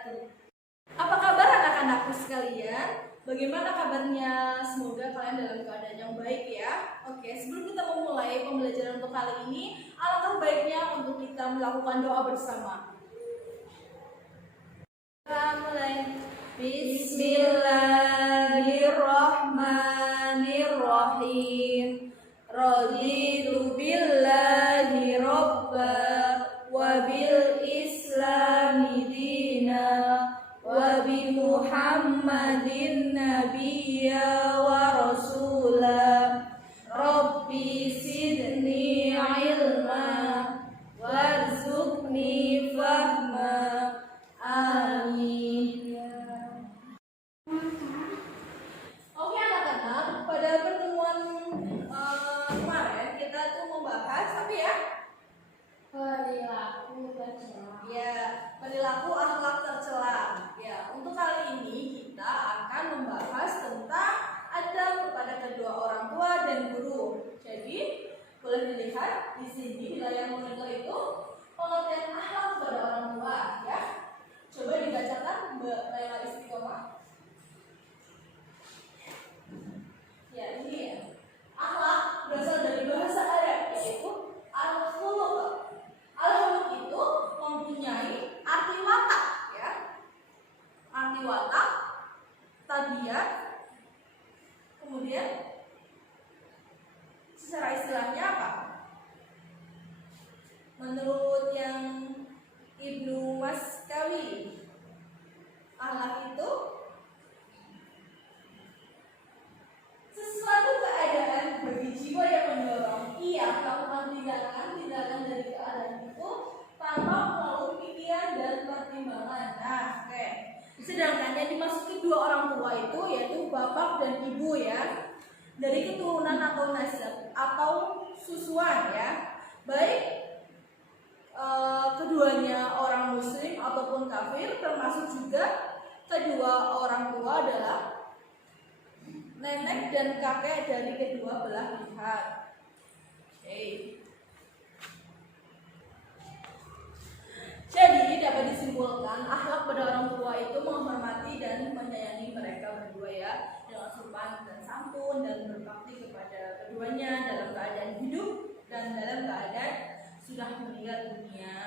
wabarakatuh. Apa kabar anak-anakku sekalian? Bagaimana kabarnya? Semoga kalian dalam keadaan yang baik ya. Oke, sebelum kita memulai pembelajaran untuk kali ini, alangkah baiknya untuk kita melakukan doa bersama. Kita mulai. Bismillahirrahmanirrahim. Raditu billahi robba wa bil islami dina wa bi muhammadin nabiyya wa rasula. Rabbi sidni ilma warzuqni fahma. Amin. Oke anak-anak, pada pertemuan kemarin kita tuh membahas apa ya? Perilaku tercela. Ya, perilaku akhlak tercela. Ya, untuk kali ini kita akan membahas tentang adab kepada kedua orang tua dan guru. Jadi, boleh dilihat di sini di layar monitor itu pengertian akhlak kepada orang tua, ya. Coba dibacakan Mbak Laila Istiqomah. Ya, ini ya. Akhlak berasal dari bahasa Arab yaitu al-khuluq. Al-khuluq itu mempunyai arti watak, ya. Arti watak, tabiat, kemudian secara istilahnya apa? Menurut yang Ibnu Maskawi, akhlak itu sesuatu keadaan bagi jiwa yang mendorong ia melakukan tindakan dari keadaan itu tanpa melalui pikiran dan pertimbangan. Nah, oke. Sedangkan yang dimaksud kedua orang tua itu yaitu bapak dan ibu ya, dari keturunan atau nasab atau susuan ya, baik keduanya orang muslim ataupun kafir, termasuk juga kedua orang tua adalah nenek dan kakek dari kedua belah pihak. Oke. Jadi dapat disimpulkan akhlak pada orang tua itu menghormati dan menyayangi mereka berdua ya, dengan sopan dan santun dan berbakti kepada keduanya dalam keadaan hidup dan dalam keadaan sudah meninggal dunia.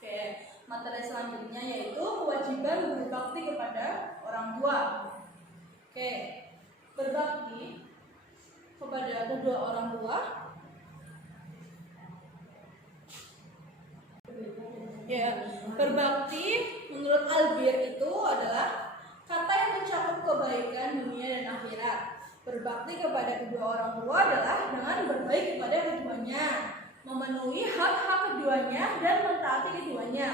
Oke, materi selanjutnya yaitu kewajiban berbakti kepada orang tua. Oke, berbakti kepada kedua orang tua. Ya, berbakti menurut Albir itu adalah kata yang mencakup kebaikan dunia dan akhirat. Berbakti kepada kedua orang tua adalah dengan berbaik kepada keduanya, memenuhi hak-hak keduanya dan mentaati keduanya.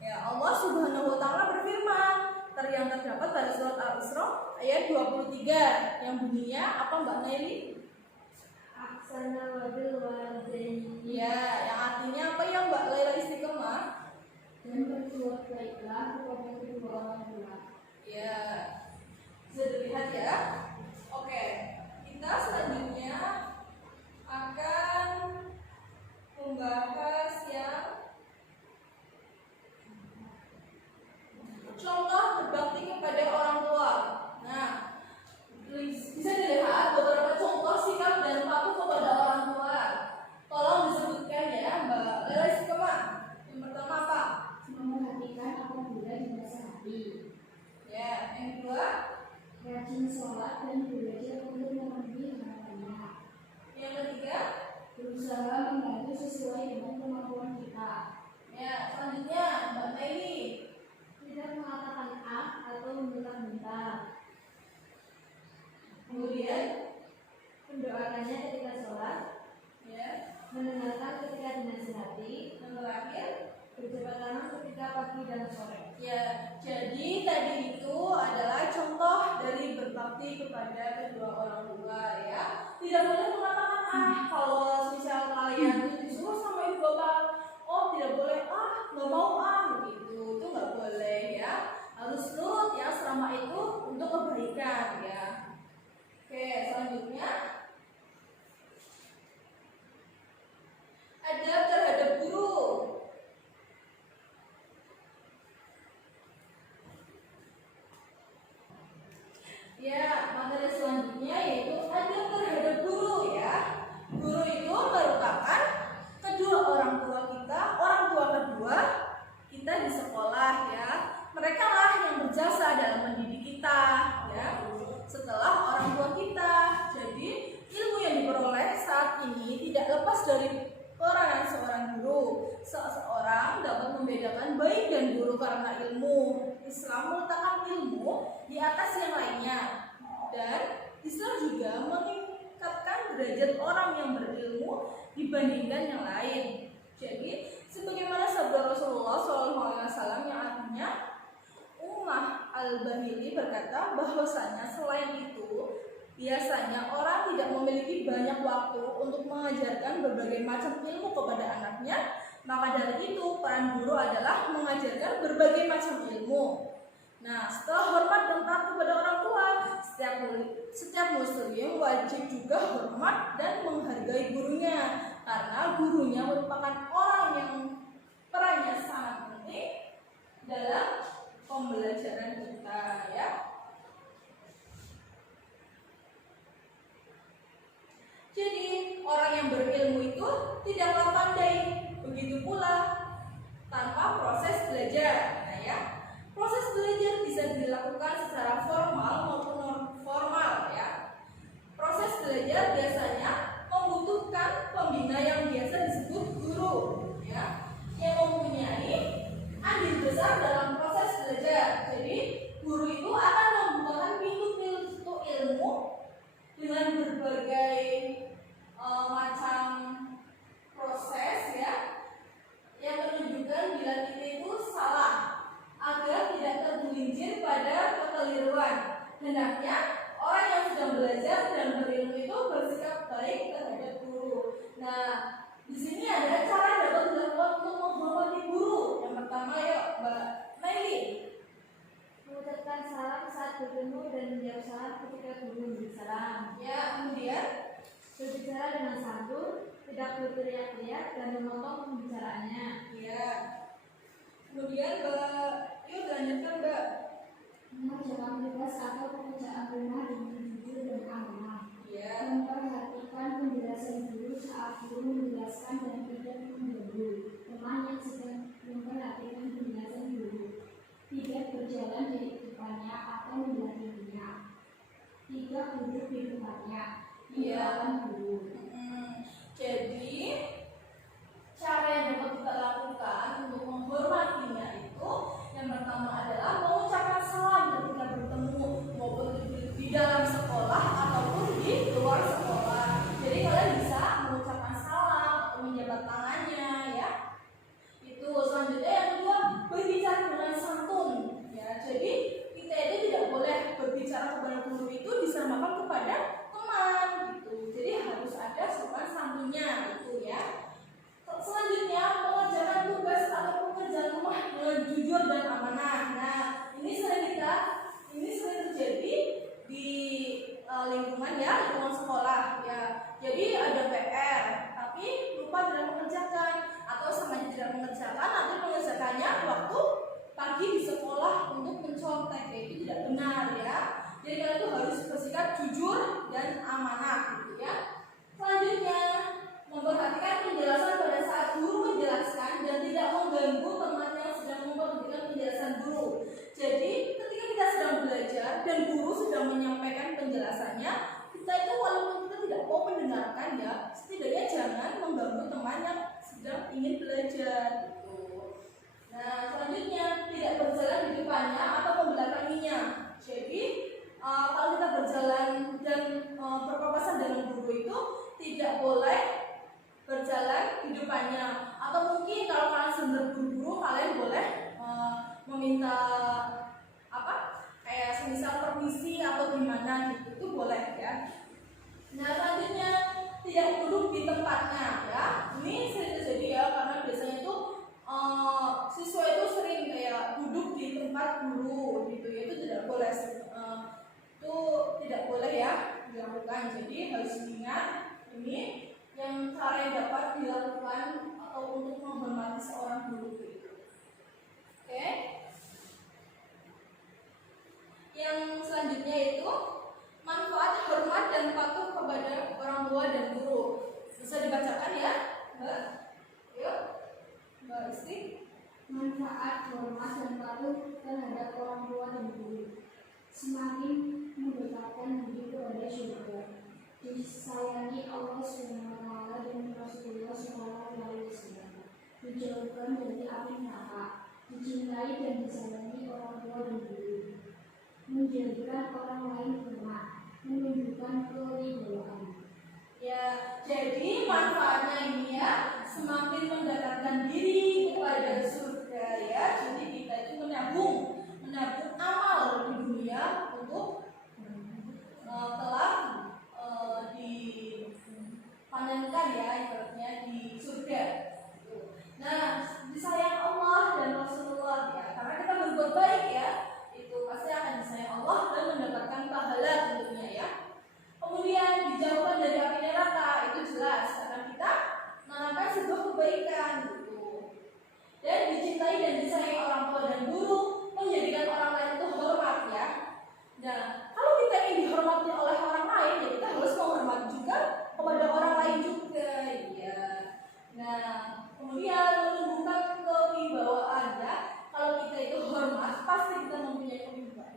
Ya, Allah Subhanahu wa taala berfirman yang terdapat pada surat Al-Isra ayat 23 yang bunyinya apa Mbak Naili? Aksana wabil walidaini. Ya, yang artinya apa ya Mbak Laila Istiqomah? Dan berbuat baiklah kepada kedua orang tua. Ya, bisa dilihat ya. Oke, kita selanjutnya akan membahas yang contoh berbakti kepada orang tua. Nah, bisa dilihat beberapa contoh sikap dan patuh kepada orang tua. Tolong disebutkan ya Mbak Laila Istiqomah. Yang pertama apa? Memperhatikan apabila dinasihati. Ya, yang kedua, Rajin sholat dan belajar untuk memenuhi harapannya. yang ketiga, Berusaha membantu sesuai dengan kemampuan kita. ya selanjutnya Mbak Naili. Tidak mengatakan atau meminta-minta. Kemudian, Mendoakannya ketika sholat. ya, Mendengarkan ketika dinasihati. yang terakhir. Berjabat tangan ketika pagi dan sore. Ya, jadi tadi itu adalah contoh dari berbakti kepada kedua orang tua ya. Tidak boleh mengatakan kalau misal kalian disuruh sama ibu bapak, oh tidak boleh nggak mau begitu, itu nggak boleh ya. Harus nurut ya selama itu untuk kebaikan ya. Oke, selanjutnya adab terhadap guru. seseorang dapat membedakan baik dan buruk karena ilmu. Islam meletakkan ilmu di atas yang lainnya, dan Islam juga meningkatkan derajat orang yang berilmu dibandingkan yang lain. Jadi, sebagaimana sabda Rasulullah SAW yang artinya, Ummah Al-Bahili berkata bahwasanya selain itu, biasanya orang tidak memiliki banyak waktu untuk mengajarkan berbagai macam ilmu kepada anaknya. Maka dari itu, peran guru adalah mengajarkan berbagai macam ilmu. Nah, setelah hormat dan taat kepada orang tua, setiap muslim wajib juga hormat dan menghargai gurunya, karena gurunya merupakan orang yang perannya sangat penting dalam pembelajaran kita, ya. Jadi, orang yang berilmu itu tidaklah pandai, begitu pula tanpa proses belajar. Nah, ya, proses belajar bisa dilakukan secara formal maupun non formal, ya. Proses belajar biasanya membutuhkan pembina yang biasa disebut guru, ya, yang mempunyai andil besar dalam proses belajar. Jadi, guru itu akan membukakan pintu-pintu ilmu dengan berbagai macam proses, ya, yang menunjukkan bila kita itu salah agar tidak tergelincir pada kekeliruan. Hendaknya orang yang sedang belajar dan berilmu itu bersikap baik terhadap guru. Nah, di sini ada cara dapat dilakukan untuk menghormati guru. Yang pertama, yuk Mbak Naili, Mengucapkan salam saat bertemu dan menjawab salam ketika guru memberi salam. ya. Kemudian Berbicara dengan santun, tidak berteriak-teriak dan memotong pembicaraannya. ya. Kemudian Mbak, yuk lanjutkan Mbak. Mengerjakan tugas atau pekerjaan rumah dengan jujur dan amanah. Ya. Memperhatikan penjelasan guru saat guru menjelaskan dan tidak mengganggu teman yang sedang memperhatikan penjelasan guru. Tidak berjalan di depannya atau membelakanginya. Tidak duduk di depannya. Iya. Guru. Jadi cara yang dapat kita lakukan untuk menghormatinya itu, yang pertama adalah mengucapkan salam ketika bertemu, maupun di dalam sekolah ataupun di luar sekolah. Jadi kalian bisa mengucapkan salam atau menjabat tangannya, ya. Itu selanjutnya yang kedua, berbicara dengan santun, ya. Jadi kita itu tidak boleh berbicara kepada guru itu disamakan kepada teman, gitu. Jadi harus ada sopan santunnya, gitu, ya. Selanjutnya, mengerjakan tugas atau pekerjaan rumah dengan jujur dan amanah. Nah, ini sering terjadi di lingkungan, ya, lingkungan sekolah, ya. Jadi ada PR, tapi lupa tidak mengerjakan, atau sengaja tidak mengerjakan, nanti mengerjakannya waktu pagi di sekolah untuk mencontek. Itu tidak benar, ya. Jadi kalian itu harus bersikap jujur dan amanah, gitu, ya. Selanjutnya, memperhatikan penjelasan pada saat guru menjelaskan dan tidak mengganggu teman yang sedang memperhatikan penjelasan guru. Jadi ketika kita sedang belajar dan guru sedang menyampaikan penjelasannya, kita itu walaupun kita tidak mau mendengarkan, ya, setidaknya jangan mengganggu teman yang sedang ingin belajar, gitu. Nah, selanjutnya, tidak berjalan di depannya atau membelakanginya. Jadi kalau kita berjalan dan berpapasan dengan guru itu tidak boleh berjalan di depannya, atau mungkin kalau kalian sedang berburu-buru, kalian boleh meminta kayak semisal permisi atau gimana, gitu, itu boleh, ya. Nah, selanjutnya, tidak duduk di tempatnya, ya. Ini sering terjadi, ya, karena biasanya itu siswa itu sering kayak duduk di tempat guru, gitu, ya. Itu tidak boleh, itu tidak boleh, ya, dilakukan. Jadi harus diingat, ini yang cara yang dapat dilakukan atau untuk menghormati seorang guru itu. Oke. Yang selanjutnya itu manfaat hormat dan patuh kepada orang tua dan guru. Bisa dibacakan, ya, Mbak? Yuk, Mbak Isti. Manfaat hormat dan patuh terhadap orang tua dan guru. Semakin mendekatkan diri kepada surga. Disayangi Allah SWT dan Rasulullah SAW. dijauhkan dari api neraka, dicintai dan disayangi orang tua dan guru, menjadikan orang lain hormat, menunjukkan kewibawaan. Ya, jadi manfaatnya ini ya semakin mendekatkan diri kepada surga ya. Jadi kita itu menabung amal di dunia untuk kelak dipanenkan ya ibaratnya di surga. Nah, disayang Allah dan Rasulullah ya, karena kita berbuat baik ya, itu pasti akan disayang Allah dan mendapatkan pahala tentunya ya. Kemudian dijauhkan dari api neraka, itu jelas karena kita menanamkan sebuah kebaikan gitu. Dan dicintai dan disayangi orang tua dan guru, menjadikan orang lain itu hormat ya. Nah, kalau kita ingin dihormati oleh orang lain, ya kita harus menghormati juga kepada orang lain juga ya. Nah, kemudian menumbuhkan kewibawaan ya. Kalau kita itu hormat, pasti kita mempunyai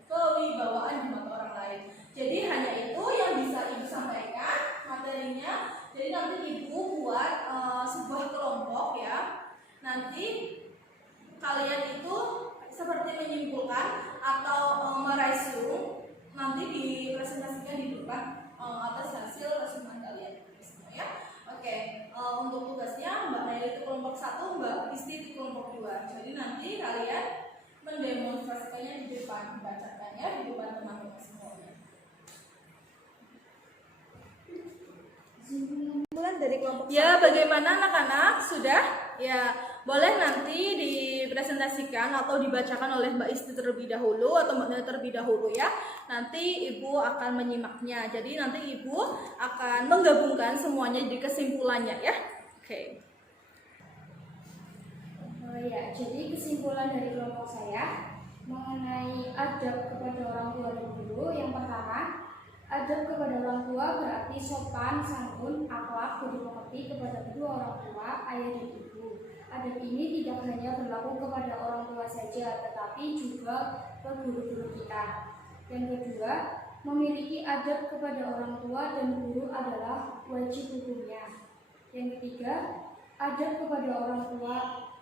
kewibawaan di mata orang lain. Jadi hanya itu yang bisa ibu sampaikan materinya. Jadi nanti ibu buat sebuah kelompok ya. Nanti kalian itu seperti menyimpulkan atau meresum, nanti dipresentasikan di depan atas hasil resuman kalian semua ya. Oke, untuk tugasnya Mbak Naila itu kelompok 1, Mbak Isti itu kelompok 2. Jadi nanti kalian mendemonstrasikannya di depan, membacakannya di depan teman-teman semuanya. Kesimpulan dari kelompok Ya, bagaimana anak-anak? Sudah? Ya, boleh nanti dipresentasikan atau dibacakan oleh Mbak Isti terlebih dahulu atau Mbak Naila terlebih dahulu ya. Nanti Ibu akan menyimaknya. Jadi nanti Ibu akan menggabungkan semuanya di kesimpulannya ya. Oke. Ya, jadi kesimpulan dari kelompok saya mengenai adab kepada orang tua dan guru. Yang pertama, adab kepada orang tua berarti sopan, santun, akhlak, budi pekerti kepada kedua orang tua, ayah dan ibu. Adab ini tidak hanya berlaku kepada orang tua saja, tetapi juga ke guru-guru kita. Yang kedua, memiliki adab kepada orang tua dan guru adalah wajib hukumnya. Yang ketiga, adab kepada orang tua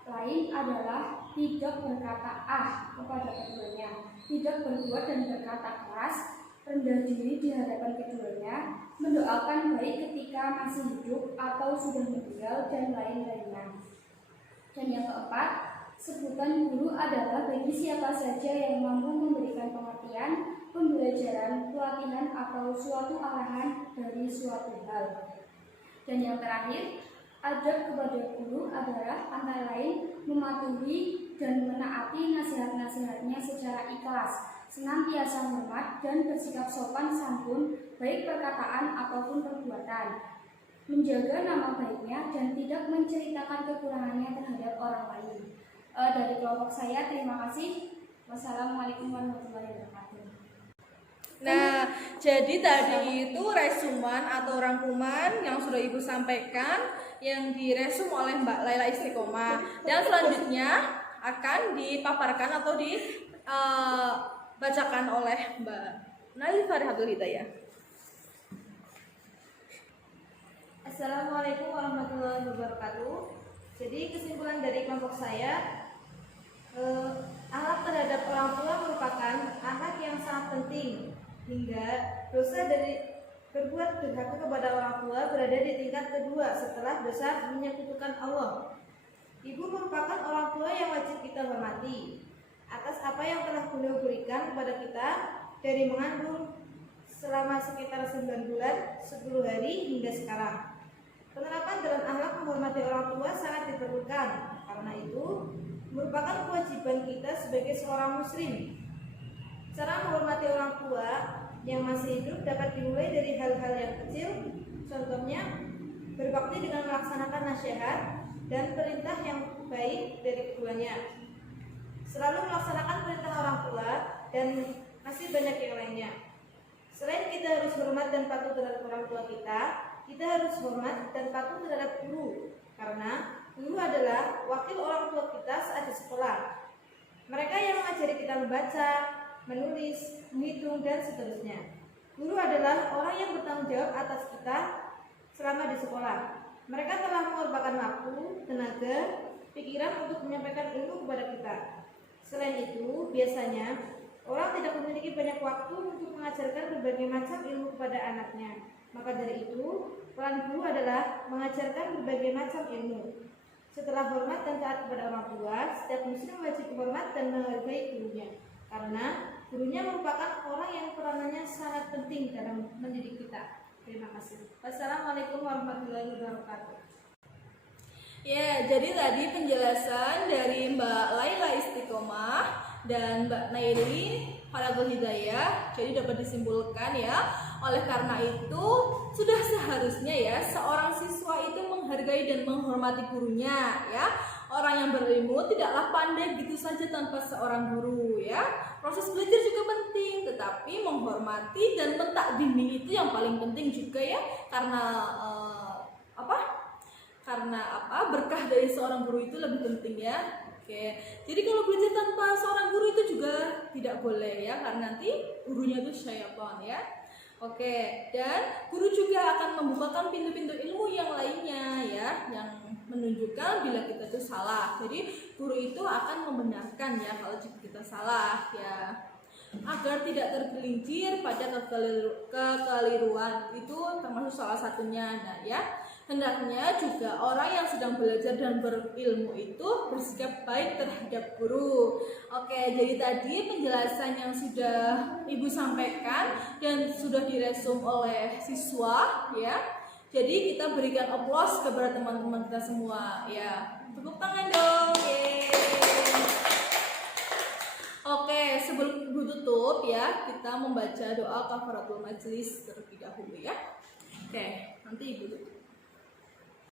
lain adalah tidak berkata kepada keduanya, tidak berbuat dan berkata keras, rendah diri di hadapan keduanya, mendoakan baik ketika masih hidup atau sudah meninggal, dan lain-lainnya. Dan yang keempat, sebutan guru adalah bagi siapa saja yang mampu memberikan pengertian, pembelajaran, pelatihan, atau suatu arahan dari suatu hal. Dan yang terakhir, adab kepada guru adalah antara lain mematuhi dan menaati nasihat-nasihatnya secara ikhlas, senantiasa hormat dan bersikap sopan santun baik perkataan ataupun perbuatan, menjaga nama baiknya dan tidak menceritakan kekurangannya terhadap orang lain. Dari kelompok saya, terima kasih. Wassalamualaikum warahmatullahi wabarakatuh. Nah, jadi tadi itu resuman atau rangkuman yang sudah Ibu sampaikan yang diresum oleh Mbak Laila Istiqomah, dan selanjutnya akan dipaparkan atau dibacakan oleh Mbak Naila Farihatul Hidayah. Assalamualaikum warahmatullahi wabarakatuh. Jadi kesimpulan dari kelompok saya, akhlak terhadap orang tua merupakan akhlak yang sangat penting, hingga dosa dari berbuat durhaka kepada orang tua berada di tingkat kedua setelah dosa menyekutukan Allah. Ibu merupakan orang tua yang wajib kita hormati atas apa yang telah beliau berikan kepada kita dari mengandung selama sekitar 9 bulan, 10 hari hingga sekarang. Penerapan dalam akhlak menghormati orang tua sangat diperlukan, karena itu merupakan kewajiban kita sebagai seorang muslim. Cara menghormati orang tua yang masih hidup dapat dimulai dari hal-hal yang kecil, contohnya berbakti dengan melaksanakan nasihat dan perintah yang baik dari keduanya, selalu melaksanakan perintah orang tua, dan masih banyak yang lainnya. Selain kita harus hormat dan patuh terhadap orang tua kita harus hormat dan patuh terhadap guru, karena guru adalah wakil orang tua kita saat di sekolah. Mereka yang mengajari kita membaca, menulis, menghitung, dan seterusnya. Guru adalah orang yang bertanggung jawab atas kita selama di sekolah. Mereka telah mengorbankan waktu, tenaga, pikiran untuk menyampaikan ilmu kepada kita. Selain itu, biasanya orang tidak memiliki banyak waktu untuk mengajarkan berbagai macam ilmu kepada anaknya. Maka dari itu, peran guru adalah mengajarkan berbagai macam ilmu. Setelah hormat dan taat kepada orang tua, setiap muslim wajib hormat dan menghargai gurunya. Karena gurunya merupakan orang yang peranannya sangat penting dalam mendidik kita. Terima kasih. Wassalamualaikum warahmatullahi wabarakatuh. Ya, jadi tadi penjelasan dari Mbak Laila Istiqomah dan Mbak Naili Falagul Hidayah. Jadi dapat disimpulkan ya, oleh karena itu sudah seharusnya ya seorang siswa itu menghargai dan menghormati gurunya ya. Orang yang berilmu tidaklah pandai gitu saja tanpa seorang guru ya. Proses belajar juga penting, tetapi menghormati dan mentakdimi itu yang paling penting juga ya. Karena berkah dari seorang guru itu lebih penting ya. Oke, jadi kalau belajar tanpa seorang guru itu juga tidak boleh ya, karena nanti gurunya itu syaitan ya. Oke, dan guru juga akan membukakan pintu-pintu ilmu yang lainnya ya, yang menunjukkan bila kita itu salah. Jadi guru itu akan membenarkan ya kalau kita salah ya, agar tidak tergelincir pada kekeliruan itu termasuk salah satunya. Nah ya, hendaknya juga orang yang sedang belajar dan berilmu itu bersikap baik terhadap guru. Oke, jadi tadi penjelasan yang sudah Ibu sampaikan dan sudah diresum oleh siswa ya. Jadi kita berikan aplaus kepada teman-teman kita semua ya. Tepuk tangan dong. Oke, sebelum Ibu tutup ya, kita membaca doa kafaratul majlis terlebih dahulu ya. Oke, nanti Ibu tutup.